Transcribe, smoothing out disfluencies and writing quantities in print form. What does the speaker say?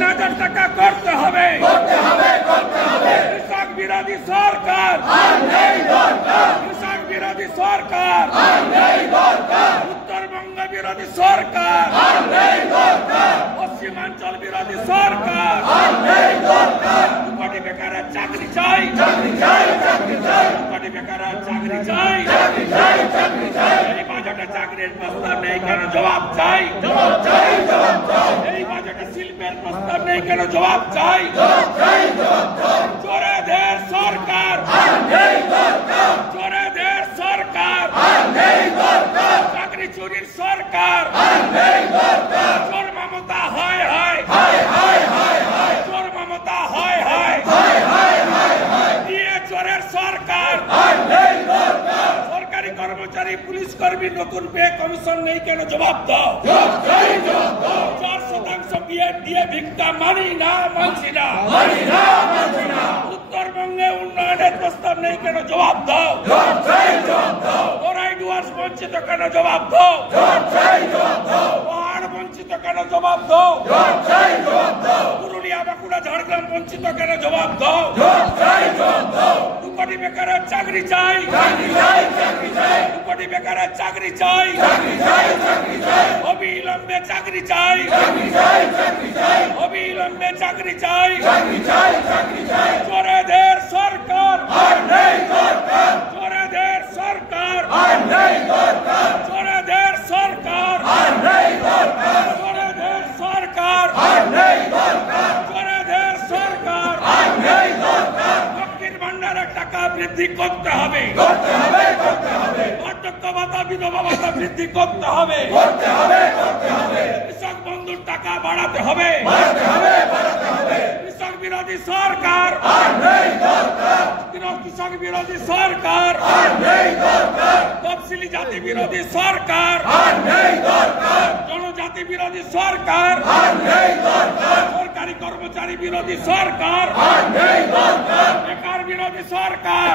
3,000 টাকা করতে হবে কৃষক বিরোধী সরকার কৃষক বিরোধী সরকার উত্তরবঙ্গ বিরোধী সরকার পশ্চিমাঞ্চল বিরোধী সরকার কোটি বেকারের চাকরি চাই কোটি বেকারের চাকরি চাই এই বাজেটে চাকরির প্রস্তাব নেই কেন জবাব চাই এই বাজেটে শিল্পের প্রস্তাব নেই কেন জবাব চাই চোরেদের সরকার চোরেদের সরকার চাকরি চুরির সরকার চোর মমতা হয় চোর মমতা হয় দিয়ে চোরের সরকার সরকারি কর্মচারী পুলিশ কর্মী নতুন পে কমিশন নেই কেন জবাব দাও 4% বিএড দিয়ে ভিক্ষা মানি না মানছি না উত্তরবঙ্গে উন্নয়নের প্রস্তাব নেই কেন জবাব দাও ওরাই ডুয়ার্স বঞ্চিত কেন জবাব দাও পাহাড় বঞ্চিত কেন জবাব দাও পুরুলিয়া বাঁকুড়া ঝাড়গ্রাম বঞ্চিত কেন জবাব দাও 2 কোটি বেকারের চাকরি চাই 2 কোটি বেকারের চাকরি চাই অবিলম্বে চাকরি চাই অবিলম্বে চাকরি চাই চোরেদের সরকার চোরেদের সরকার চোরেদের সরকার চোরেদের সরকার চোরেদের সরকার লক্ষ্মীর ভান্ডারের টাকা বৃদ্ধি করতে হবে বার্ধক্য ভাতা বিধবা ভাতা বৃদ্ধি করতে হবে কৃষক বন্ধুর টাকা বাড়াতে হবে কৃষক বিরোধী সরকার কৃষক বিরোধী সরকার তফসিলি জাতি বিরোধী সরকার জনজাতি বিরোধী সরকার সরকারি কর্মচারী বিরোধী সরকার বেকার বিরোধী সরকার